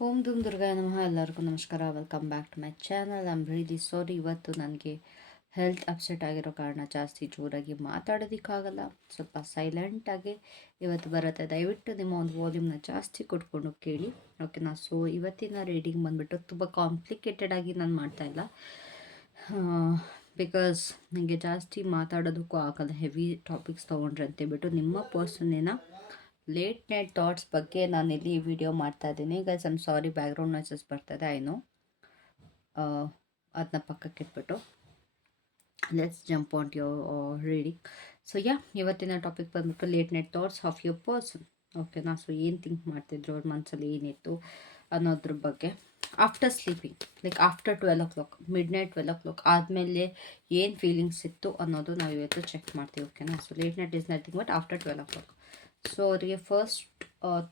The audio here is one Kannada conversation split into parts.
ಓಂ ದುಮ್ ದುರ್ಗಾಯ ನಮಃ. ಎಲ್ಲರಿಗೂ ನಮಸ್ಕಾರ. Welcome back to my channel am really sorry ಇವತ್ತು ನನಗೆ ಹೆಲ್ತ್ ಅಪ್ಸೆಟ್ ಆಗಿರೋ ಕಾರಣ ಜಾಸ್ತಿ ಜೋರಾಗಿ ಮಾತಾಡೋದಕ್ಕಾಗಲ್ಲ. ಸ್ವಲ್ಪ ಸೈಲೆಂಟಾಗಿ ಇವತ್ತು ಬರುತ್ತೆ. ದಯವಿಟ್ಟು ನಿಮ್ಮ ಒಂದು ವಾಲ್ಯೂಮ್ನ ಜಾಸ್ತಿ ಕೊಟ್ಕೊಂಡು ಕೇಳಿ. ಓಕೆನಾ ಸೊ ಇವತ್ತಿನ ರೀಡಿಂಗ್ ಬಂದುಬಿಟ್ಟು ತುಂಬ ಕಾಂಪ್ಲಿಕೇಟೆಡ್ ಆಗಿ ನಾನು ಮಾಡ್ತಾಯಿಲ್ಲ ಬಿಕಾಸ್ ನನಗೆ ಜಾಸ್ತಿ ಮಾತಾಡೋದಕ್ಕೂ ಆಗಲ್ಲ. ಹೆವಿ ಟಾಪಿಕ್ಸ್ ತೊಗೊಂಡ್ರೆ ಅಂತೇಳ್ಬಿಟ್ಟು ನಿಮ್ಮ ಪರ್ಸನ್ನೇನ ಲೇಟ್ ನೈಟ್ ಥಾಟ್ಸ್ ಬಗ್ಗೆ ನಾನು ಇಲ್ಲಿ ವಿಡಿಯೋ ಮಾಡ್ತಾ ಇದ್ದೀನಿ. ಈಗ ಐಮ್ ಸಾರಿ ಬ್ಯಾಕ್ಗ್ರೌಂಡ್ ನಾಯ್ಸಸ್ ಬರ್ತದೆ ಐನು ಅದನ್ನ ಪಕ್ಕಕ್ಕೆ ಇಟ್ಬಿಟ್ಟು. ಲೆಟ್ಸ್ ಜಂಪ್ ಆನ್ ಯೋ ರೀಡಿಂಗ್ ಸೊ ಯಾ ಇವತ್ತಿನ ಟಾಪಿಕ್ ಬಂದ್ಬಿಟ್ಟು late night thoughts of your person ಓಕೆನಾ ಸೊ ಏನು ಥಿಂಕ್ ಮಾಡ್ತಿದ್ರು, ಅವ್ರ ಮನಸ್ಸಲ್ಲಿ ಏನಿತ್ತು ಅನ್ನೋದ್ರ ಬಗ್ಗೆ. After sleeping like after twelve o'clock midnight twelve o'clock ಆದಮೇಲೆ ಏನು ಫೀಲಿಂಗ್ಸ್ ಇತ್ತು ಅನ್ನೋದು ನಾವು ಇವತ್ತು ಚೆಕ್ ಮಾಡ್ತೀವಿ ಓಕೆನಾ so late night is nothing but after twelve o'clock so ಅವರಿಗೆ ಫಸ್ಟ್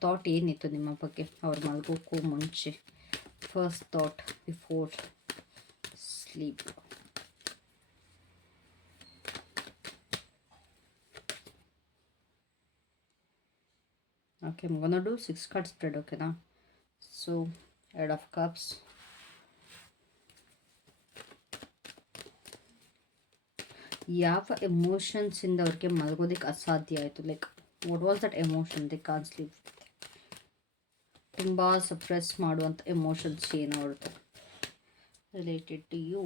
ಥಾಟ್ ಏನಿತ್ತು ನಿಮ್ಮ ಬಗ್ಗೆ? ಅವ್ರು ಮಲಗೋಕ್ಕೂ ಮುಂಚೆ. First thought before sleep okay ಮಗನೋಡು six card spread ಓಕೆನಾ ಸೊ ಎರಡ್ ಆಫ್ ಕಪ್ಸ್ ಯಾವ ಎಮೋಷನ್ಸಿಂದ ಅವ್ರಿಗೆ ಮಲಗೋದಕ್ಕೆ ಅಸಾಧ್ಯ ಆಯಿತು? Like what was that emotion the can't sleep ತುಂಬ ಸಪ್ರೆಸ್ ಮಾಡುವಂಥ ಎಮೋಷನ್ಸ್ ಏನು ಅವ್ರದ್ದು related to you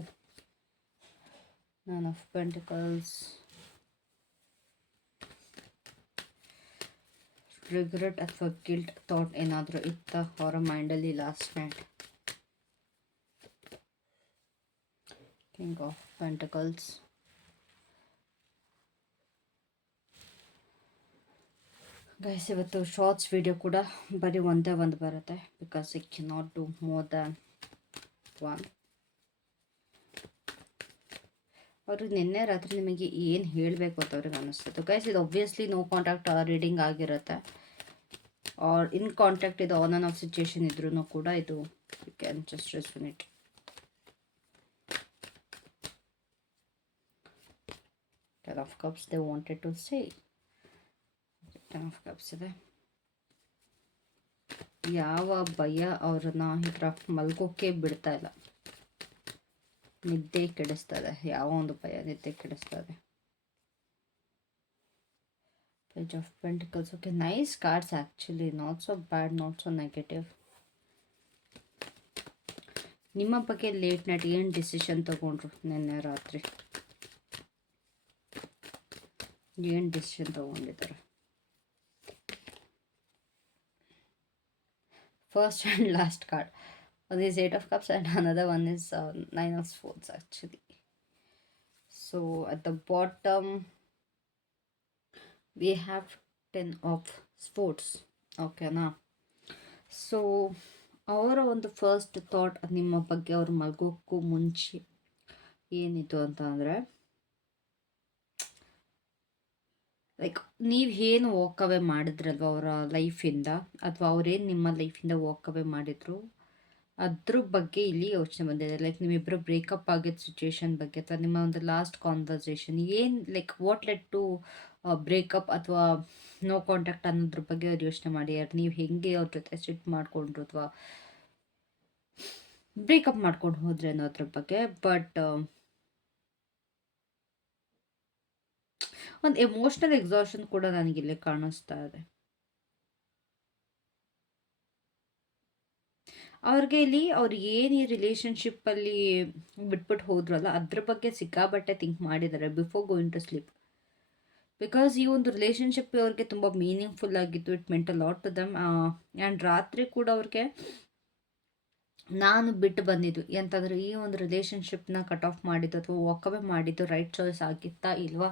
nine of pentacles regret ಅಥವಾ ಗಿಲ್ಟ್ ಥಾಟ್ ಏನಾದರೂ ಇತ್ತ ಅವರ ಮೈಂಡಲ್ಲಿ last night king of pentacles guys ಇವತ್ತು ಶಾರ್ಟ್ಸ್ ವಿಡಿಯೋ ಕೂಡ ಬರೀ ಒಂದೇ ಒಂದು ಬರುತ್ತೆ. Because it can not do more than one ಅವರು ನಿನ್ನೆ ರಾತ್ರಿ ನಿಮಗೆ ಏನು ಹೇಳಬೇಕು ಅಂತ ಅವ್ರಿಗೆ ಅನ್ನಿಸ್ತಿತ್ತು ಗೈಸ್ ಇದು ಒಬ್ವಿಯಸ್ಲಿ ನೋ ಕಾಂಟ್ಯಾಕ್ಟ್ ರೀಡಿಂಗ್ ಆಗಿರುತ್ತೆ. ಆರ್ ಇನ್ ಕಾಂಟ್ಯಾಕ್ಟ್ ಇದು ಆನ್ ಆನ್ ಆಫ್ ಸಿಚುಯೇಷನ್ ಇದ್ರೂ ಕೂಡ ಇದು you can just respond it of cups they wanted to say. ಇದೆ ಯಾವ ಭಯ ಅವ್ರನ್ನ ಈ ಥರ ಮಲ್ಕೋಕೆ ಬಿಡ್ತಾ ಇಲ್ಲ. ನಿದ್ದೆ ಕೆಡಿಸ್ತದೆ ಯಾವ ಒಂದು ಭಯ ನಿದ್ದೆ ಕೆಡಿಸ್ತದೆ page of pentacles okay nice cards actually not so bad not so negative ನಿಮ್ಮ ಬಗ್ಗೆ ಲೇಟ್ ನೈಟ್ ಏನು ಡಿಸಿಷನ್ ತೊಗೊಂಡ್ರು ನಿನ್ನೆ ರಾತ್ರಿ? ಏನು decision ತೊಗೊಂಡಿದ್ದಾರೆ? First and last card one is eight of cups and another one is nine of swords actually so at the bottom we have ten of swords ಓಕೆನಾ ಸೊ ಅವರ ಒಂದು ಫಸ್ಟ್ ಥಾಟ್ ನಿಮ್ಮ ಬಗ್ಗೆ ಅವರು ಮಲಗೋಕ್ಕೂ ಮುಂಚೆ ಏನಿತು ಅಂತ ಅಂದರೆ ಲೈಕ್ ನೀವು ಏನು ವಾಕ್ ಅವೇ ಮಾಡಿದ್ರಲ್ವ ಅವರ ಲೈಫಿಂದ ಅಥವಾ ಅವರೇನು ನಿಮ್ಮ ಲೈಫಿಂದ ವಾಕ್ ಅವೇ ಮಾಡಿದ್ರು? ಅದ್ರ ಬಗ್ಗೆ ಇಲ್ಲಿ ಯೋಚನೆ ಬಂದಿದೆ. ಲೈಕ್ ನಿಮ್ಮಿಬ್ಬರು ಬ್ರೇಕಪ್ ಆಗಿದ್ದ ಸಿಚುವೇಶನ್ ಬಗ್ಗೆ ಅಥವಾ ನಿಮ್ಮ ಒಂದು ಲಾಸ್ಟ್ ಕಾನ್ವರ್ಸೇಷನ್ ಏನು like what led to breakup ಅಥವಾ ನೋ ಕಾಂಟ್ಯಾಕ್ಟ್ ಅನ್ನೋದ್ರ ಬಗ್ಗೆ ಅವ್ರು ಯೋಚನೆ ಮಾಡಿ. ಯಾರು, ನೀವು ಹೆಂಗೆ ಅವ್ರ ಜೊತೆ ಸಿಟ್ ಮಾಡಿಕೊಂಡ್ರು ಅಥವಾ ಬ್ರೇಕಪ್ ಮಾಡ್ಕೊಂಡು ಹೋದ್ರೆ ಅನ್ನೋದ್ರ ಬಗ್ಗೆ. ಬಟ್ ಒಂದು ಎಮೋಷ್ನಲ್ ಎಕ್ಸಾಷನ್ ಕೂಡ ನನಗಿಲ್ಲಿ ಕಾಣಿಸ್ತಾ ಇದೆ. ಅವ್ರಿಗೆ ಇಲ್ಲಿ ಅವ್ರು ಏನು ಈ ರಿಲೇಶನ್ಶಿಪ್ಪಲ್ಲಿ ಬಿಟ್ಬಿಟ್ಟು ಹೋದ್ರಲ್ಲ, ಅದ್ರ ಬಗ್ಗೆ ಸಿಕ್ಕಾಬಟ್ಟೆ ಥಿಂಕ್ ಮಾಡಿದ್ದಾರೆ before going to sleep because ಈ ಒಂದು ರಿಲೇಷನ್ಶಿಪ್ ಅವ್ರಿಗೆ ತುಂಬ ಮೀನಿಂಗ್ಫುಲ್ ಆಗಿತ್ತು it meant lot to them and ರಾತ್ರಿ ಕೂಡ ಅವ್ರಿಗೆ ನಾನು ಬಿಟ್ಟು ಬಂದಿದ್ದು. ಎಂತಂದರೆ ಈ ಒಂದು ರಿಲೇಷನ್ಶಿಪ್ನ ಕಟ್ ಆಫ್ ಮಾಡಿದ್ದು ಅಥವಾ ವಾಕವೇ ಮಾಡಿದ್ದು ರೈಟ್ ಚಾಯ್ಸ್ ಆಗಿತ್ತಾ ಇಲ್ವಾ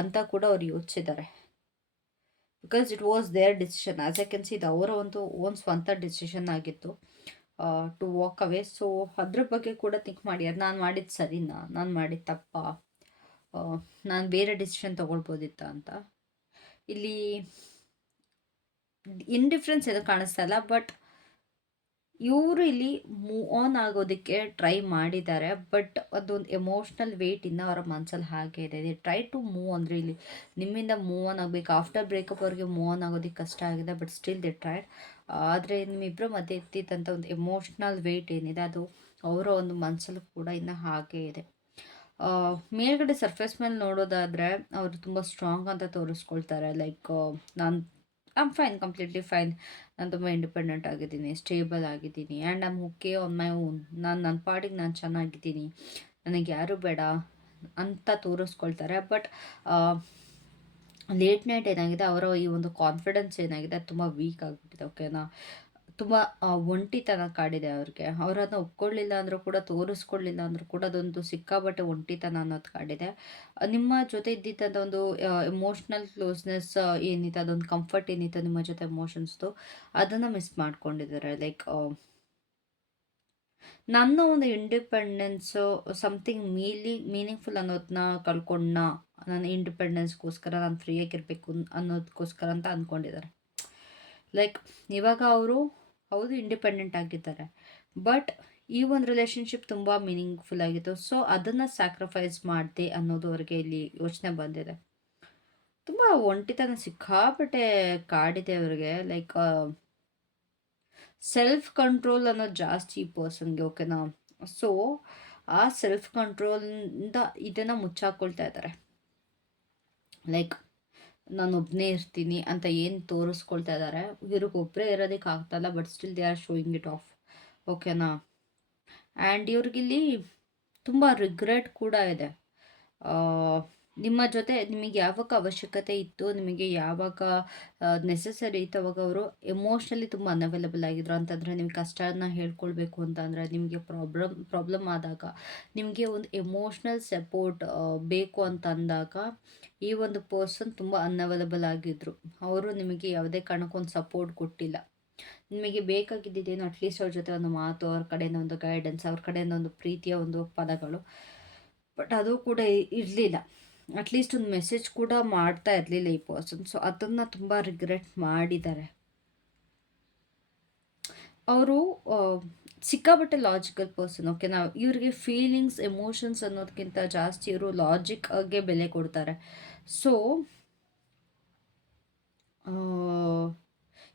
ಅಂತ ಕೂಡ ಅವ್ರು ಯೋಚಿಸಿದ್ದಾರೆ. Because it was their decision as I can see ಇದು ಅವರ ಒಂದು ಓನ್ ಸ್ವಂತ ಡಿಸಿಷನ್ ಆಗಿತ್ತು ಟು ವಾಕ್ ಅವೇ ಸೊ ಅದ್ರ ಬಗ್ಗೆ ಕೂಡ ಥಿಂಕ್ ಮಾಡಿ. ಅದು ನಾನು ಮಾಡಿದ್ದು ಸರಿನಾ? ನಾನು ಮಾಡಿದ ತಪ್ಪ? ನಾನು ಬೇರೆ ಡಿಸಿಷನ್ ತೊಗೊಳ್ಬೋದಿತ್ತ ಅಂತ? ಇಲ್ಲಿ ಇನ್ಡಿಫ್ರೆನ್ಸ್ ಏನು ಕಾಣಿಸ್ತಾ ಇಲ್ಲ ಬಟ್ ಇವರು ಇಲ್ಲಿ ಮೂವ್ ಆನ್ ಆಗೋದಕ್ಕೆ ಟ್ರೈ ಮಾಡಿದ್ದಾರೆ ಬಟ್ ಅದೊಂದು ಎಮೋಷ್ನಲ್ ವೇಟ್ ಇನ್ನು ಅವರ ಮನಸ್ಸಲ್ಲಿ ಹಾಗೆ ಇದೆ. ದೇ ಟ್ರೈ ಟು ಮೂವ್ ಅಂದರೆ ಇಲ್ಲಿ ನಿಮ್ಮಿಂದ ಮೂವ್ ಆನ್ ಆಗಬೇಕು. ಆಫ್ಟರ್ ಬ್ರೇಕಪ್ ಅವ್ರಿಗೆ ಮೂವ್ ಆನ್ ಆಗೋದಕ್ಕೆ ಕಷ್ಟ ಆಗಿದೆ ಬಟ್ ಸ್ಟಿಲ್ ದೇ ಟ್ರೈ ಆದರೆ ನಿಮ್ಮಿಬ್ಬರ ಮಧ್ಯೆ ಇತ್ತಿತ್ತಂಥ ಒಂದು ಎಮೋಷ್ನಲ್ ವೇಟ್ ಏನಿದೆ, ಅದು ಅವರ ಒಂದು ಮನಸ್ಸಲ್ಲಿ ಕೂಡ ಇನ್ನು ಹಾಗೆ ಇದೆ. ಮೇಲ್ಗಡೆ ಸರ್ಫೇಸ್ ಮೇಲೆ ನೋಡೋದಾದರೆ ಅವರು ತುಂಬ ಸ್ಟ್ರಾಂಗ್ ಅಂತ ತೋರಿಸ್ಕೊಳ್ತಾರೆ. ಲೈಕ್ ನಾನು ಐಮ್ ಫೈನ್ ಕಂಪ್ಲೀಟ್ಲಿ ಫೈನ್ ನಾನು ತುಂಬ ಇಂಡಿಪೆಂಡೆಂಟ್ ಆಗಿದ್ದೀನಿ ಸ್ಟೇಬಲ್ ಆಗಿದ್ದೀನಿ. And I'm okay on my own ನಾನು ನನ್ನ ಪಾಡಿಗೆ ನಾನು ಚೆನ್ನಾಗಿದ್ದೀನಿ. ನನಗೆ ಯಾರು ಬೇಡ ಅಂತ ತೋರಿಸ್ಕೊಳ್ತಾರೆ. ಬಟ್ ಲೇಟ್ ನೈಟ್ ಏನಾಗಿದೆ, ಅವರ ಈ ಒಂದು ಕಾನ್ಫಿಡೆನ್ಸ್ ಏನಾಗಿದೆ, ಅದು ತುಂಬ ವೀಕ್ ಆಗಿಬಿಟ್ಟಿದೆ ಓಕೆನಾ ತುಂಬ ಒಂಟಿತನ ಕಾಡಿದೆ ಅವ್ರಿಗೆ. ಅವರನ್ನು ಒಪ್ಕೊಳ್ಳಿಲ್ಲ ಅಂದರೂ ಕೂಡ, ತೋರಿಸ್ಕೊಳ್ಳಿಲ್ಲ ಅಂದರೂ ಕೂಡ ಅದೊಂದು ಸಿಕ್ಕಾಬಟ್ಟೆ ಒಂಟಿತನ ಅನ್ನೋದು ಕಾಡಿದೆ. ನಿಮ್ಮ ಜೊತೆ ಇದ್ದಿದ್ದಂಥ ಒಂದು ಎಮೋಷ್ನಲ್ ಕ್ಲೋಸ್ನೆಸ್ ಏನಿತ್ತು ಅದೊಂದು ಕಂಫರ್ಟ್ ಏನಿತ್ತು ನಿಮ್ಮ ಜೊತೆ ಎಮೋಷನ್ಸ್ದು ಅದನ್ನು ಮಿಸ್ ಮಾಡ್ಕೊಂಡಿದ್ದಾರೆ? ಲೈಕ್ ನನ್ನ ಒಂದು ಇಂಡಿಪೆಂಡೆನ್ಸು ಸಮಥಿಂಗ್ ಮೀಲಿ ಮೀನಿಂಗ್ಫುಲ್ ಅನ್ನೋದನ್ನ ಕಳ್ಕೊಂಡ ನನ್ನ ಇಂಡಿಪೆಂಡೆನ್ಸ್ಗೋಸ್ಕರ ನಾನು ಫ್ರೀಯಾಗಿರಬೇಕು ಅನ್ನೋದಕ್ಕೋಸ್ಕರ ಅಂತ ಅಂದ್ಕೊಂಡಿದ್ದಾರೆ ಲೈಕ್ ಇವಾಗ ಅವರು ಹೌದು ಇಂಡಿಪೆಂಡೆಂಟ್ ಆಗಿದ್ದಾರೆ. ಬಟ್ ಈ ಒಂದು ರಿಲೇಷನ್ಶಿಪ್ ತುಂಬ ಮೀನಿಂಗ್ಫುಲ್ ಆಗಿತ್ತು. ಸೊ ಅದನ್ನು ಸ್ಯಾಕ್ರಿಫೈಸ್ ಮಾಡಿದೆ ಅನ್ನೋದು ಅವರಿಗೆ ಇಲ್ಲಿ ಯೋಚನೆ ಬಂದಿದೆ. ತುಂಬ ಒಂಟಿತನ ಸಿಕ್ಕಾಪಟ್ಟೆ ಕಾಡಿದೆ ಅವ್ರಿಗೆ. ಲೈಕ್ ಸೆಲ್ಫ್ ಕಂಟ್ರೋಲ್ ಅನ್ನೋದು ಜಾಸ್ತಿ ಈ ಪರ್ಸನ್ಗೆ ಓಕೆನಾ ಸೊ ಆ ಸೆಲ್ಫ್ ಕಂಟ್ರೋಲಿಂದ ಇದನ್ನು ಮುಚ್ಚಾಕೊಳ್ತಾ ಇದ್ದಾರೆ. ಲೈಕ್ ನಾನು ಒಬ್ಬನೇ ಇರ್ತೀನಿ ಅಂತ ಏನು ತೋರಿಸ್ಕೊಳ್ತಾ ಇದ್ದಾರೆ ಇವ್ರಿಗೆ ಒಬ್ಬರೇ ಇರೋದಕ್ಕೆ ಆಗ್ತಾಯಿಲ್ಲ but still they are showing it off ಓಕೆನಾ ಆ್ಯಂಡ್ ಇವ್ರಿಗಿಲ್ಲಿ ತುಂಬ ರಿಗ್ರೆಟ್ ಕೂಡ ಇದೆ. ನಿಮ್ಮ ಜೊತೆ ನಿಮಗೆ ಯಾವಾಗ ಅವಶ್ಯಕತೆ ಇತ್ತು, ನಿಮಗೆ ಯಾವಾಗ ನೆಸೆಸರಿ ಇತ್ತು ಅವಾಗ ಅವರು ಎಮೋಷ್ನಲಿ ತುಂಬ ಅನ್ಅವೈಲಬಲ್ ಆಗಿದ್ರು. ಅಂತಂದರೆ ನಿಮ್ಗೆ ಕಷ್ಟನ ಹೇಳ್ಕೊಳ್ಬೇಕು ಅಂತಂದರೆ ನಿಮಗೆ ಪ್ರಾಬ್ಲಮ್ ಪ್ರಾಬ್ಲಮ್ ಆದಾಗ, ನಿಮಗೆ ಒಂದು ಎಮೋಷ್ನಲ್ ಸಪೋರ್ಟ್ ಬೇಕು ಅಂತ ಅಂದಾಗ ಈ ಒಂದು ಪರ್ಸನ್ ತುಂಬ ಅನ್ಅವೈಲಬಲ್ ಆಗಿದ್ದರು ಅವರು ನಿಮಗೆ ಯಾವುದೇ ಕಾರಣಕ್ಕೊಂದು ಸಪೋರ್ಟ್ ಕೊಟ್ಟಿಲ್ಲ. ನಿಮಗೆ ಬೇಕಾಗಿದ್ದೇನು ಅಟ್ಲೀಸ್ಟ್ ಅವ್ರ ಜೊತೆ ಒಂದು ಮಾತು, ಅವ್ರ ಕಡೆಯಿಂದ ಒಂದು ಗೈಡೆನ್ಸ್ ಅವ್ರ ಕಡೆಯಿಂದ ಒಂದು ಪ್ರೀತಿಯ ಒಂದು ಪದಗಳು. ಬಟ್ ಅದು ಕೂಡ ಇರಲಿಲ್ಲ. ಅಟ್ಲೀಸ್ಟ್ ಒಂದು ಮೆಸೇಜ್ ಕೂಡ ಮಾಡ್ತಾ ಇರಲಿಲ್ಲ ಈ ಪರ್ಸನ್ ಸೊ ಅದನ್ನು ತುಂಬ ರಿಗ್ರೆಟ್ ಮಾಡಿದ್ದಾರೆ. ಅವರು ಸಿಕ್ಕಾಬಟ್ಟೆ ಲಾಜಿಕಲ್ ಪರ್ಸನ್ ಓಕೆ ನಾವು ಇವರಿಗೆ ಫೀಲಿಂಗ್ಸ್ ಎಮೋಷನ್ಸ್ ಅನ್ನೋದಕ್ಕಿಂತ ಜಾಸ್ತಿ ಇವರು ಲಾಜಿಕ್ಗೆ ಬೆಲೆ ಕೊಡ್ತಾರೆ. ಸೊ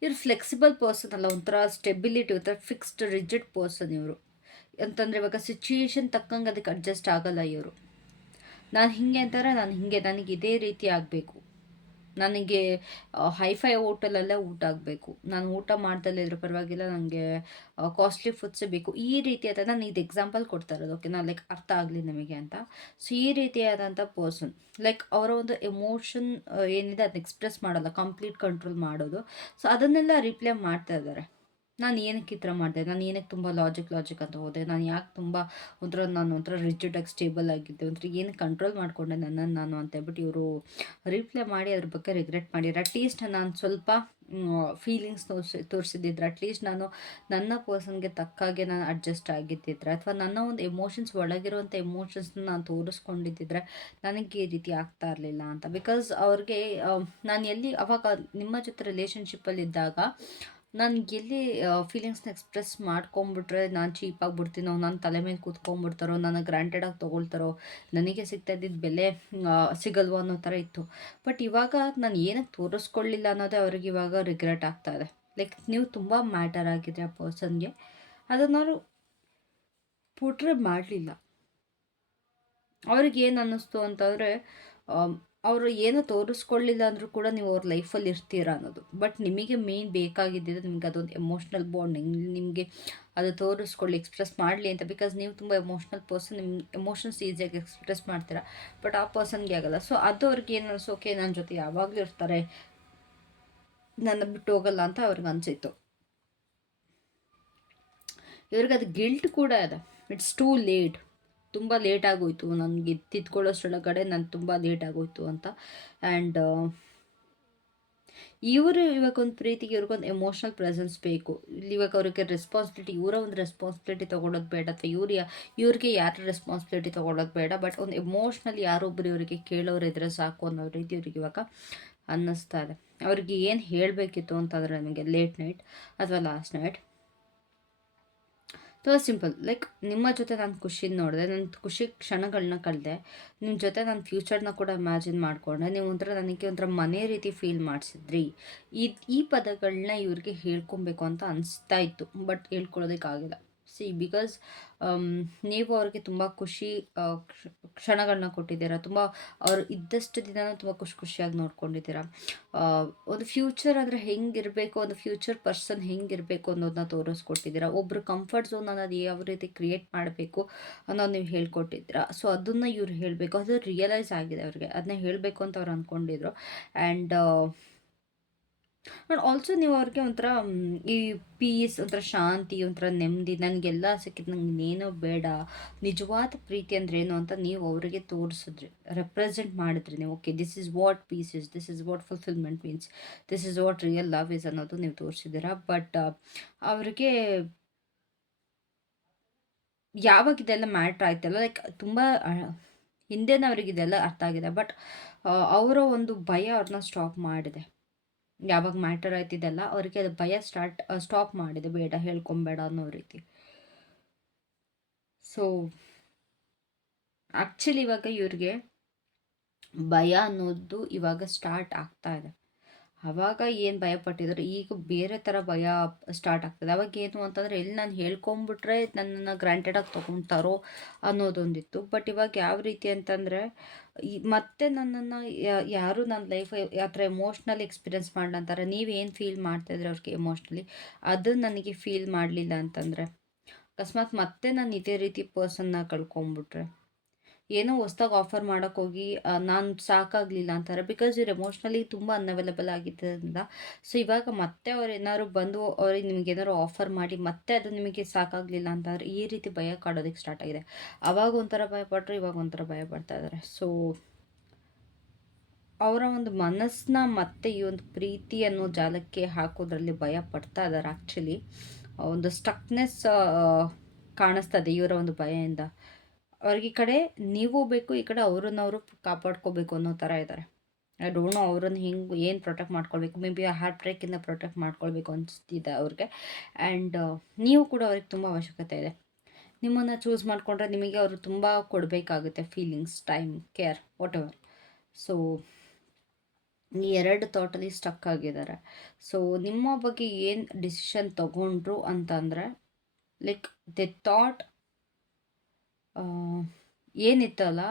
ಇವರು ಫ್ಲೆಕ್ಸಿಬಲ್ ಪರ್ಸನ್ ಅಲ್ಲ, ಒಂಥರ ಸ್ಟೆಬಿಲಿಟಿ ಒಂಥರ ಫಿಕ್ಸ್ಡ್ ರಿಜಿಡ್ ಪರ್ಸನ್ ಇವರು. ಅಂತಂದರೆ ಇವಾಗ ಸಿಚುಯೇಷನ್ ತಕ್ಕಂಗೆ ಅದಕ್ಕೆ ಅಡ್ಜಸ್ಟ್ ಆಗಲ್ಲ ಇವರು. ನಾನು ಹಿಂಗೆ ಅಂತಾರೆ, ನಾನು ಹಿಂಗೆ, ನನಗೆ ಇದೇ ರೀತಿ ಆಗಬೇಕು. ನನಗೆ ಹೈಫೈ ಹೋಟೆಲಲ್ಲೇ ಊಟ ಆಗಬೇಕು. ನಾನು ಊಟ ಮಾಡ್ದಲ್ಲೇ ಇದ್ರೆ ಪರವಾಗಿಲ್ಲ ನನಗೆ ಕಾಸ್ಟ್ಲಿ ಫುಡ್ಸೇ ಬೇಕು. ಈ ರೀತಿಯಾದ ನಾನು ಇದು ಎಕ್ಸಾಂಪಲ್ ಕೊಡ್ತಾ ಇರೋದು ಓಕೆ ನಾನು ಲೈಕ್ ಅರ್ಥ ಆಗಲಿ ನಿಮಗೆ ಅಂತ. ಸೊ ಈ ರೀತಿಯಾದಂಥ ಪರ್ಸನ್ ಲೈಕ್ ಅವರ ಒಂದು ಎಮೋಷನ್ ಏನಿದೆ ಅದನ್ನ ಎಕ್ಸ್ಪ್ರೆಸ್ ಮಾಡೋಲ್ಲ ಕಂಪ್ಲೀಟ್ ಕಂಟ್ರೋಲ್ ಮಾಡೋದು. ಸೊ ಅದನ್ನೆಲ್ಲ ರಿಪ್ಲೈ ಮಾಡ್ತಾ ಇದ್ದಾರೆ. ನಾನು ಏನಕ್ಕೆ ಈ ಥರ ಮಾಡಿದೆ? ನಾನು ಏನಕ್ಕೆ ತುಂಬ ಲಾಜಿಕ್ ಲಾಜಿಕ್ ಅಂತ ಹೋದೆ? ನಾನು ಯಾಕೆ ತುಂಬ ಒಂಥರ, ನಾನು ಒಂಥರ ರಿಜಿಡಾಗಿ ಸ್ಟೇಬಲ್ ಆಗಿದ್ದೆ? ಒಂಥರ ಏನು ಕಂಟ್ರೋಲ್ ಮಾಡಿಕೊಂಡೆ ನನ್ನನ್ನು ನಾನು ಅಂತ ಹೇಳ್ಬಿಟ್ಟು ಇವರು ರಿಪ್ಲೈ ಮಾಡಿ ಅದ್ರ ಬಗ್ಗೆ ರಿಗ್ರೆಟ್ ಮಾಡಿದ್ರು. ಅಟ್ಲೀಸ್ಟ್ ನಾನು ಸ್ವಲ್ಪ ಫೀಲಿಂಗ್ಸ್ ತೋರಿಸಿ ತೋರಿಸಿದ್ದಿದ್ರೆ ಅಟ್ಲೀಸ್ಟ್ ನಾನು ನನ್ನ ಪರ್ಸನ್ಗೆ ತಕ್ಕಾಗೆ ನಾನು ಅಡ್ಜಸ್ಟ್ ಆಗಿದ್ದಿದ್ರೆ ಅಥವಾ ನನ್ನ ಒಂದು ಎಮೋಷನ್ಸ್ ಒಳಗಿರುವಂಥ ಎಮೋಷನ್ಸ್ನ ನಾನು ತೋರಿಸ್ಕೊಂಡಿದ್ದಿದ್ರೆ ನನಗೆ ಈ ರೀತಿ ಆಗ್ತಾ ಇರಲಿಲ್ಲ ಅಂತ. ಬಿಕಾಸ್ ಅವ್ರಿಗೆ ನಾನು ಎಲ್ಲಿ, ಅವಾಗ ನಿಮ್ಮ ಜೊತೆ ರಿಲೇಷನ್ಶಿಪ್ಪಲ್ಲಿದ್ದಾಗ ನಾನು ಎಲ್ಲಿ ಫೀಲಿಂಗ್ಸ್ನ ಎಕ್ಸ್ಪ್ರೆಸ್ ಮಾಡ್ಕೊಂಬಿಟ್ರೆ ನಾನು ಚೀಪಾಗಿ ಬಿಡ್ತೀನೋ ನನ್ನ ತಲೆ ಮೇಲೆ ಕೂತ್ಕೊಂಡ್ಬಿಡ್ತಾರೋ ನನಗೆ ಗ್ರಾಂಟೆಡಾಗಿ ತೊಗೊಳ್ತಾರೋ, ನನಗೆ ಸಿಗ್ತಾ ಇದ್ದಿದ್ದು ಬೆಲೆ ಸಿಗಲ್ವೋ ಅನ್ನೋ ಥರ ಇತ್ತು. ಬಟ್ ಇವಾಗ ನಾನು ಏನಕ್ಕೆ ತೋರಿಸ್ಕೊಳ್ಳಿಲ್ಲ ಅನ್ನೋದೇ ಅವ್ರಿಗೆ ಇವಾಗ ರಿಗ್ರೆಟ್ ಆಗ್ತಾ ಇದೆ. ಲೈಕ್ ನೀವು ತುಂಬ ಮ್ಯಾಟರ್ ಆಗಿದೆ ಆ ಪರ್ಸನ್ಗೆ ಅದನ್ನು ಪುಟ್ರೆ ಮಾಡಲಿಲ್ಲ. ಅವ್ರಿಗೆ ಏನು ಅನ್ನಿಸ್ತು ಅಂತಂದರೆ ಅವರು ಏನು ತೋರಿಸ್ಕೊಳ್ಳಿಲ್ಲ ಅಂದರೂ ಕೂಡ ನೀವು ಅವ್ರ ಲೈಫಲ್ಲಿ ಇರ್ತೀರ ಅನ್ನೋದು. ಬಟ್ ನಿಮಗೆ ಮೇನ್ ಬೇಕಾಗಿದ್ದಿದ್ದು ನಿಮ್ಗೆ ಅದೊಂದು ಎಮೋಷ್ನಲ್ ಬಾಂಡಿಂಗ್ ನಿಮಗೆ ಅದು ತೋರಿಸ್ಕೊಳ್ಳಿ ಎಕ್ಸ್ಪ್ರೆಸ್ ಮಾಡಲಿ ಅಂತ. ಬಿಕಾಸ್ ನೀವು ತುಂಬ ಎಮೋಷ್ನಲ್ ಪರ್ಸನ್ ನಿಮ್ಮ ಎಮೋಷನ್ಸ್ ಈಸಿಯಾಗಿ ಎಕ್ಸ್ಪ್ರೆಸ್ ಮಾಡ್ತೀರಾ. ಬಟ್ ಆ ಪರ್ಸನ್ಗೆ ಆಗಲ್ಲ. ಸೊ ಅದು ಅವ್ರಿಗೆ ಏನು ಅನ್ಸೋಕೆ ನನ್ನ ಜೊತೆ ಯಾವಾಗಲೂ ಇರ್ತಾರೆ. ನನ್ನ ಬಿಟ್ಟು ಹೋಗಲ್ಲ ಅಂತ ಅವ್ರಿಗೆ ಅನಿಸಿತ್ತು. ಇವ್ರಿಗೆ ಅದು ಗಿಲ್ಟ್ ಕೂಡ ಇದೆ ಇಟ್ಸ್ ಟೂ ಲೇಟ್ ತುಂಬ ಲೇಟ್ ಆಗೋಯ್ತು. ನನಗೆ ತಿದ್ಕೊಳ್ಳೋಷ್ಟರೊಳಗಡೆ ನಾನು ತುಂಬ ಲೇಟ್ ಆಗೋಯ್ತು ಅಂತ. ಆ್ಯಂಡ್ ಇವರು ಇವಾಗ ಒಂದು ಪ್ರೀತಿಗೆ ಇವ್ರಿಗೊಂದು ಎಮೋಷ್ನಲ್ ಪ್ರೆಸೆನ್ಸ್ ಬೇಕು. ಇಲ್ಲಿ ಇವಾಗ ಅವ್ರಿಗೆ ರೆಸ್ಪಾನ್ಸಿಬಿಲಿಟಿ ಇವರ ಒಂದು ರೆಸ್ಪಾನ್ಸಿಬಿಲಿಟಿ ತೊಗೊಳೋದು ಬೇಡ ಅಥವಾ ಇವ್ರು ಇವ್ರಿಗೆ ಯಾರ ರೆಸ್ಪಾನ್ಸಿಬಿಲಿಟಿ ತೊಗೊಳೋದು ಬೇಡ. ಬಟ್ ಒಂದು ಎಮೋಷ್ನಲ್ ಯಾರೊಬ್ಬರು ಇವರಿಗೆ ಕೇಳೋರು ಇದ್ರೆ ಸಾಕು ಅನ್ನೋ ರೀತಿ ಇವ್ರಿಗೆ ಇವಾಗ ಅನ್ನಿಸ್ತಾ ಇದೆ. ಅವ್ರಿಗೆ ಏನು ಹೇಳಬೇಕಿತ್ತು ಅಂತಂದರೆ ನನಗೆ ಲೇಟ್ ನೈಟ್ ಅಥವಾ ಲಾಸ್ಟ್ ನೈಟ್ ತುಂಬ ಸಿಂಪಲ್. ಲೈಕ್, ನಿಮ್ಮ ಜೊತೆ ನಾನು ಖುಷಿ ನೋಡಿದೆ ನನ್ನ ಖುಷಿ ಕ್ಷಣಗಳನ್ನ ಕಳೆದೆ ನಿಮ್ಮ ಜೊತೆ ನಾನು ಫ್ಯೂಚರ್ನ ಕೂಡ ಇಮ್ಯಾಜಿನ್ ಮಾಡಿಕೊಂಡೆ, ನೀವು ಒಂಥರ ನನಗೆ ಒಂಥರ ಮನೆ ರೀತಿ ಫೀಲ್ ಮಾಡಿಸಿದ್ರಿ. ಈ ಈ ಪದಗಳನ್ನ ಇವ್ರಿಗೆ ಹೇಳ್ಕೊಬೇಕು ಅಂತ ಅನಿಸ್ತಾ ಇತ್ತು, ಬಟ್ ಹೇಳ್ಕೊಳ್ಳೋದಕ್ಕಾಗಿಲ್ಲ ಸಿ ಬಿಕಾಸ್ um, ನೀವು ಅವ್ರಿಗೆ ತುಂಬ ಖುಷಿ ಕ್ಷಣಗಳನ್ನ ಕೊಟ್ಟಿದ್ದೀರಾ ತುಂಬ ಅವ್ರು ಇದ್ದಷ್ಟು ದಿನ ತುಂಬ ಖುಷಿ ಖುಷಿಯಾಗಿ ನೋಡ್ಕೊಂಡಿದ್ದೀರಾ. ಒಂದು ಫ್ಯೂಚರ್ ಅಂದರೆ ಹೆಂಗಿರಬೇಕು ಒಂದು ಫ್ಯೂಚರ್ ಪರ್ಸನ್ ಹೆಂಗಿರಬೇಕು ಅನ್ನೋದನ್ನ ತೋರಿಸ್ಕೊಟ್ಟಿದ್ದೀರಾ. ಒಬ್ಬರು ಕಂಫರ್ಟ್ ಝೋನ್ ಅನ್ನೋದು ಯಾವ ರೀತಿ ಕ್ರಿಯೇಟ್ ಮಾಡಬೇಕು ಅನ್ನೋದು ನೀವು ಹೇಳ್ಕೊಟ್ಟಿದ್ದೀರಾ. ಸೊ ಅದನ್ನು ಇವ್ರು ಹೇಳಬೇಕು ಅದು ರಿಯಲೈಸ್ ಆಗಿದೆ ಅವ್ರಿಗೆ ಅದನ್ನ ಹೇಳಬೇಕು ಅಂತ ಅವ್ರು ಅಂದ್ಕೊಂಡಿದ್ರು ಆ್ಯಂಡ್ ಆ್ಯಂಡ್ ಆಲ್ಸೋ ನೀವು ಅವ್ರಿಗೆ ಒಂಥರ ಈ ಪೀಸ್ ಒಂಥರ ಶಾಂತಿ, ಒಂಥರ ನೆಮ್ಮದಿ, ನನಗೆಲ್ಲ ಸಿಕ್ಕಿದ್ದು ನಂಗೆ ಇನ್ನೇನೋ ಬೇಡ. ನಿಜವಾದ ಪ್ರೀತಿ ಅಂದ್ರೆ ಏನು ಅಂತ ನೀವು ಅವರಿಗೆ ತೋರಿಸಿದ್ರಿ ರೆಪ್ರೆಸೆಂಟ್ ಮಾಡಿದ್ರಿ ನೀವು. Okay this is what peace is this is what fulfilment means this is what real love is ಅನ್ನೋದು ನೀವು ತೋರಿಸಿದ್ದೀರಾ. ಬಟ್ ಅವ್ರಿಗೆ ಯಾವಾಗ ಇದೆಲ್ಲ ಮ್ಯಾಟ್ರ್ ಆಯ್ತಲ್ಲ ಲೈಕ್ ತುಂಬ ಹಿಂದೆನೇ ಅವ್ರಿಗೆ ಇದೆಲ್ಲ ಅರ್ಥ ಆಗಿದೆ. ಬಟ್ ಅವರ ಒಂದು ಭಯ ಅವ್ರನ್ನ ಸ್ಟಾಪ್ ಮಾಡಿದೆ. ಯಾವಾಗ ಮ್ಯಾಟರ್ ಆಯ್ತಿದೆಲ್ಲ ಅವರಿಗೆ ಅದು ಭಯ ಸ್ಟಾರ್ಟ್ ಸ್ಟಾಪ್ ಮಾಡಿದೆ. ಬೇಡ, ಹೇಳ್ಕೊಂಬೇಡ ಅನ್ನೋ ರೀತಿ. ಸೊ ಆ್ಯಕ್ಚುಲಿ ಇವಾಗ ಇವ್ರಿಗೆ ಭಯ ಅನ್ನೋದು ಇವಾಗ ಸ್ಟಾರ್ಟ್ ಆಗ್ತಾ ಇದೆ. ಅವಾಗ ಏನು ಭಯ ಪಟ್ಟಿದ್ರು, ಈಗ ಬೇರೆ ಥರ ಭಯ ಸ್ಟಾರ್ಟ್ ಆಗ್ತದೆ. ಅವಾಗ ಏನು ಅಂತಂದರೆ, ಎಲ್ಲಿ ನಾನು ಹೇಳ್ಕೊಂಬಿಟ್ರೆ ನನ್ನನ್ನು ಗ್ರಾಂಟೆಡಾಗಿ ತೊಗೊತಾರೋ ಅನ್ನೋದೊಂದಿತ್ತು. ಬಟ್ ಇವಾಗ ಯಾವ ರೀತಿ ಅಂತಂದರೆ ಮತ್ತೆ ನನ್ನನ್ನು ಯಾರು ನನ್ನ ಲೈಫ್ ಆ ಥರ ಎಮೋಷ್ನಲ್ ಎಕ್ಸ್ಪೀರಿಯೆನ್ಸ್ ಮಾಡ್ಲಂತಾರೆ. ನೀವೇನು ಫೀಲ್ ಮಾಡ್ತಾಯಿದ್ರೆ ಅವ್ರಿಗೆ ಎಮೋಷ್ನಲಿ ಅದು ನನಗೆ ಫೀಲ್ ಮಾಡಲಿಲ್ಲ ಅಂತಂದರೆ. ಅಕಸ್ಮಾತ್ ಮತ್ತೆ ನಾನು ಇದೇ ರೀತಿ ಪರ್ಸನ್ನ ಕಳ್ಕೊಂಬಿಟ್ರೆ. ಏನೋ ಹೊಸ್ದಾಗಿ ಆಫರ್ ಮಾಡೋಕ್ಕೋಗಿ ನಾನು ಸಾಕಾಗಲಿಲ್ಲ ಅಂತಾರೆ. ಬಿಕಾಸ್ ಇವ್ರು ಎಮೋಷ್ನಲಿ ತುಂಬ ಅನ್ಅವೈಲಬಲ್ ಆಗಿದ್ದರಿಂದ ಸೊ ಇವಾಗ ಮತ್ತೆ ಅವ್ರು ಏನಾದ್ರು ಬಂದು ಅವ್ರಿಗೆ ನಿಮ್ಗೆ ಏನಾದ್ರು ಆಫರ್ ಮಾಡಿ, ಮತ್ತೆ ಅದು ನಿಮಗೆ ಸಾಕಾಗಲಿಲ್ಲ ಅಂತಂದರೆ ಈ ರೀತಿ ಭಯ ಕಾಡೋದಕ್ಕೆ ಸ್ಟಾರ್ಟ್ ಆಗಿದೆ. ಅವಾಗ ಒಂಥರ ಭಯ ಪಟ್ಟರು ಇವಾಗ ಒಂಥರ ಭಯ ಪಡ್ತಾ ಇದ್ದಾರೆ ಸೊ ಅವರ ಒಂದು ಮನಸ್ಸನ್ನ ಮತ್ತೆ ಈ ಒಂದು ಪ್ರೀತಿ ಅನ್ನೋ ಜಾಲಕ್ಕೆ ಹಾಕೋದ್ರಲ್ಲಿ ಭಯ ಪಡ್ತಾ ಇದ್ದಾರೆ ಆ್ಯಕ್ಚುಲಿ ಒಂದು ಸ್ಟಕ್ನೆಸ್ ಕಾಣಿಸ್ತದೆ ಇವರ ಒಂದು ಭಯದಿಂದ. ಅವ್ರಿಗೆ ಈ ಕಡೆ ನೀವು ಬೇಕು, ಈ ಕಡೆ ಅವ್ರನ್ನವರು ಕಾಪಾಡ್ಕೋಬೇಕು ಅನ್ನೋ ಥರ ಇದ್ದಾರೆ. ಐ ಡೋಂಟ್ ನೋ ಅವ್ರನ್ನ ಹಿಂಗೆ, ಏನು ಪ್ರೊಟೆಕ್ಟ್ ಮಾಡ್ಕೊಳ್ಬೇಕು? ಮೇ ಬಿ ಹಾರ್ಟ್ ಬ್ರೇಕಿಂದ ಪ್ರೊಟೆಕ್ಟ್ ಮಾಡ್ಕೊಳ್ಬೇಕು ಅನಿಸ್ತಿದೆ ಅವ್ರಿಗೆ. ಆ್ಯಂಡ್ ನೀವು ಕೂಡ ಅವ್ರಿಗೆ ತುಂಬ ಅವಶ್ಯಕತೆ ಇದೆ. ನಿಮ್ಮನ್ನು ಚೂಸ್ ಮಾಡಿಕೊಂಡ್ರೆ ನಿಮಗೆ ಅವರು ತುಂಬ ಕೊಡಬೇಕಾಗುತ್ತೆ feelings time care whatever so ಈ ಎರಡು ಥಾಟಲ್ಲಿ ಸ್ಟಕ್ ಆಗಿದ್ದಾರೆ. ಸೊ ನಿಮ್ಮ ಬಗ್ಗೆ ಏನು ಡಿಸಿಷನ್ ತಗೊಂಡ್ರು ಅಂತಂದರೆ ಲೈಕ್ ದೆ ಥಾಟ್ ಏನಿತ್ತಲ್ಲ?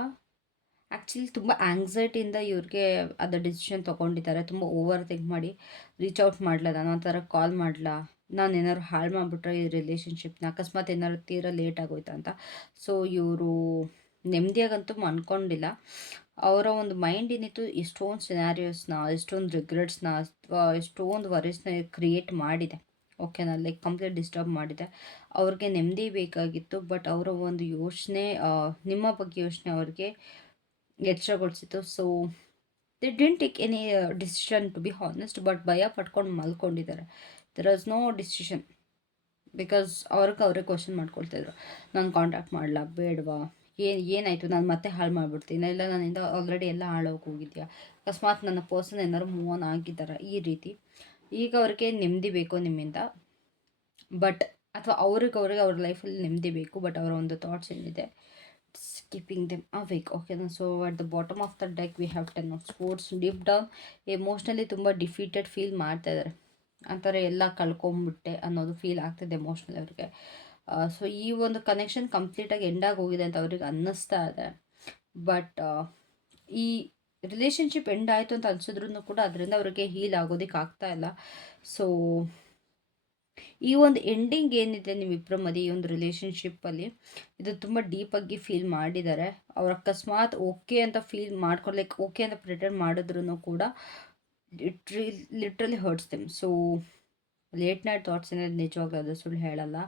ಆ್ಯಕ್ಚುಲಿ ತುಂಬ ಆ್ಯಂಗ್ಸೈಟಿಯಿಂದ ಇವ್ರಿಗೆ ಅದು ಡಿಸಿಷನ್ ತೊಗೊಂಡಿದ್ದಾರೆ. ತುಂಬ ಓವರ್ ಥಿಂಕ್ ಮಾಡಿ ರೀಚ್ ಔಟ್ ಮಾಡಲ, ನಾನು ಆ ಥರ ಕಾಲ್ ಮಾಡಲಾ, ನಾನು ಏನಾದ್ರು ಹಾಳು ಮಾಡಿಬಿಟ್ರೆ ಈ ರಿಲೇಷನ್ಶಿಪ್ನ ಅಕಸ್ಮಾತ್ ಏನಾದ್ರು ತೀರಾ ಲೇಟ್ ಆಗೋಯ್ತು ಅಂತ. ಸೊ ಇವರು ನೆಮ್ಮದಿಯಾಗಂತೂ ಅಂದ್ಕೊಂಡಿಲ್ಲ ಅವರ ಒಂದು ಮೈಂಡ್ ಏನಿತ್ತು, ಎಷ್ಟೊಂದು ಸಿನಾರಿಯೋಸ್ನ ಎಷ್ಟೊಂದು ರಿಗ್ರೆಟ್ಸ್ನ ಅಥವಾ ಎಷ್ಟೊಂದು ವರೀಸ್ನ ಕ್ರಿಯೇಟ್ ಮಾಡಿದೆ. ಓಕೆನಾ? ಲೈಕ್ ಕಂಪ್ಲೀಟ್ ಡಿಸ್ಟರ್ಬ್ ಮಾಡಿದೆ. ಅವ್ರಿಗೆ ನೆಮ್ಮದಿ ಬೇಕಾಗಿತ್ತು ಬಟ್ ಅವರ ಒಂದು ಯೋಚನೆ ನಿಮ್ಮ ಬಗ್ಗೆ ಯೋಚನೆ ಅವ್ರಿಗೆ ಎಚ್ಚರಗೊಳಿಸಿತ್ತು. So they didn't take any decision to be honest but ಭಯ ಪಟ್ಕೊಂಡು ಮಲ್ಕೊಂಡಿದ್ದಾರೆ. There is no decision because ಅವ್ರಿಗೆ ಅವರೇ ಕ್ವಶನ್ ಮಾಡ್ಕೊಳ್ತಾಯಿದ್ರು ನಾನು ಕಾಂಟ್ಯಾಕ್ಟ್ ಮಾಡಲ್ಲ ಬೇಡವಾ? ಏನು, ಏನಾಯಿತು? ನಾನು ಮತ್ತೆ ಹಾಳು ಮಾಡಿಬಿಡ್ತೀನಿ. ಇಲ್ಲ, ನನ್ನಿಂದ ಆಲ್ರೆಡಿ ಎಲ್ಲ ಹಾಳೋಗಿ ಹೋಗಿದ್ಯಾ? ಅಕಸ್ಮಾತ್ ನನ್ನ ಪರ್ಸನ್ ಏನಾದ್ರು ಮೂವ್ ಆನ್ ಆಗಿದ್ದಾರೆ? ಈ ರೀತಿ. ಈಗ ಅವ್ರಿಗೆ ನೆಮ್ಮದಿ ಬೇಕು ನಿಮ್ಮಿಂದ. ಬಟ್ ಅಥವಾ ಅವ್ರಿಗೆ ಅವ್ರಿಗೆ ಅವ್ರ ಲೈಫಲ್ಲಿ ನೆಮ್ಮದಿ ಬೇಕು ಬಟ್ ಅವರ ಒಂದು ಥಾಟ್ಸ್ ಏನಿದೆ keeping them awake okay so at the bottom of the deck we have ten of swords deep down emotionally ತುಂಬ ಡಿಫೀಟೆಡ್ ಫೀಲ್ ಮಾಡ್ತಾ ಇದ್ದಾರೆ ಥರ ಎಲ್ಲ ಕಳ್ಕೊಂಬಿಟ್ಟೆ ಅನ್ನೋದು ಫೀಲ್ ಆಗ್ತಿದೆ ಎಮೋಷ್ನಲಿ ಅವ್ರಿಗೆ. ಸೊ ಈ ಒಂದು ಕನೆಕ್ಷನ್ ಕಂಪ್ಲೀಟಾಗಿ ಎಂಡಾಗಿ ಹೋಗಿದೆ ಅಂತ ಅವ್ರಿಗೆ ಅನ್ನಿಸ್ತಾ ಇದೆ. ಬಟ್ ಈ ರಿಲೇಷನ್ಶಿಪ್ ಎಂಡ್ ಆಯಿತು ಅಂತ ಅನ್ಸಿದ್ರು ಕೂಡ ಅದರಿಂದ ಅವ್ರಿಗೆ ಹೀಲ್ ಆಗೋದಕ್ಕೆ ಆಗ್ತಾ ಇಲ್ಲ. ಸೊ ಈ ಒಂದು ಎಂಡಿಂಗ್ ಏನಿದೆ ನಿಮ್ಮಿಬ್ಬರ ಮದಿ, ಈ ಒಂದು ರಿಲೇಷನ್ಶಿಪ್ಪಲ್ಲಿ ಇದು ತುಂಬ ಡೀಪಾಗಿ ಫೀಲ್ ಮಾಡಿದ್ದಾರೆ ಅವ್ರು ಅಕಸ್ಮಾತ್ ಓಕೆ ಅಂತ ಫೀಲ್ ಮಾಡ್ಕೊಳ್ಲಿಕ್ಕೆ ಓಕೆ ಅಂತ ಪ್ರಿಟೆಂಡ್ ಮಾಡಿದ್ರು ಕೂಡ literally literally hurts them so late night thoughts ಏನಾದ್ರು ನಿಜವಾಗ್ಲೂ ಅದು ಸುಳ್ಳು ಹೇಳಲ್ಲ.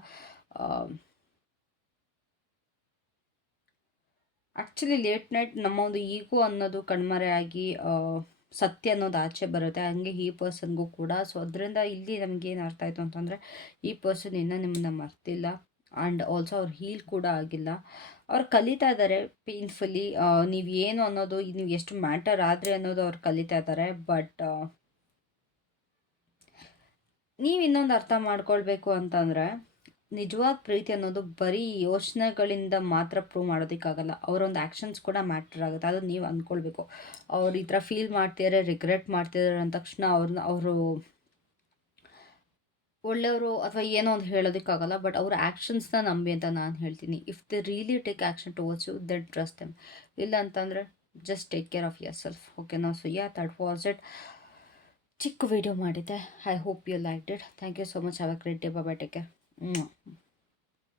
ಆ್ಯಕ್ಚುಲಿ ಲೇಟ್ ನೈಟ್ ನಮ್ಮ ಒಂದು ಈಗೋ ಅನ್ನೋದು ಕಣ್ಮರೆ ಆಗಿ ಸತ್ಯ ಅನ್ನೋದು ಆಚೆ ಬರುತ್ತೆ. ಹಂಗೆ ಈ ಪರ್ಸನ್ಗೂ ಕೂಡ. ಸೊ ಅದರಿಂದ ಇಲ್ಲಿ ನಮ್ಗೆ ಏನು ಅರ್ಥ ಆಯಿತು ಅಂತಂದರೆ, ಈ ಪರ್ಸನ್ ಇನ್ನೂ ನಿಮ್ಮನ್ನ ಮರ್ತಿಲ್ಲ. ಆ್ಯಂಡ್ ಆಲ್ಸೋ ಅವ್ರು ಹೀಲ್ ಕೂಡ ಆಗಿಲ್ಲ. ಅವ್ರು ಕಲಿತಾ ಇದ್ದಾರೆ ಪೇನ್ಫುಲ್ಲಿ ನೀವು ಏನು ಅನ್ನೋದು, ನೀವು ಎಷ್ಟು ಮ್ಯಾಟರ್ ಆದರೆ ಅನ್ನೋದು ಅವ್ರು ಕಲಿತಾ ಇದ್ದಾರೆ ಬಟ್ ನೀವು ಇನ್ನೊಂದು ಅರ್ಥ ಮಾಡ್ಕೊಳ್ಬೇಕು ಅಂತಂದರೆ ನಿಜವಾದ ಪ್ರೀತಿ ಅನ್ನೋದು ಬರೀ ಯೋಚನೆಗಳಿಂದ ಮಾತ್ರ ಪ್ರೂವ್ ಮಾಡೋದಕ್ಕಾಗಲ್ಲ. ಅವರೊಂದು ಆ್ಯಕ್ಷನ್ಸ್ ಕೂಡ ಮ್ಯಾಟ್ರ್ ಆಗುತ್ತೆ. ಅದು ನೀವು ಅಂದ್ಕೊಳ್ಬೇಕು ಅವ್ರು ಈ ಥರ ಫೀಲ್ ಮಾಡ್ತಿದ್ದಾರೆ ರಿಗ್ರೆಟ್ ಮಾಡ್ತಿದ್ದಾರೆ ಅಂದ ತಕ್ಷಣ ಅವ್ರನ್ನ ಅವರು ಒಳ್ಳೆಯವರು ಅಥವಾ ಏನೋ ಒಂದು ಹೇಳೋದಕ್ಕಾಗಲ್ಲ. ಬಟ್ ಅವ್ರ ಆ್ಯಕ್ಷನ್ಸ್ನ ನಂಬಿ ಅಂತ ನಾನು ಹೇಳ್ತೀನಿ. If they really take action towards you then trust them ಇಲ್ಲ ಅಂತಂದರೆ just take care of yourself ಓಕೆನಾ so yeah that was it ಚಿಕ್ಕ ವಿಡಿಯೋ ಮಾಡಿದ್ದೆ. I hope you like it thank you so much have a great day Baba take care 嗯。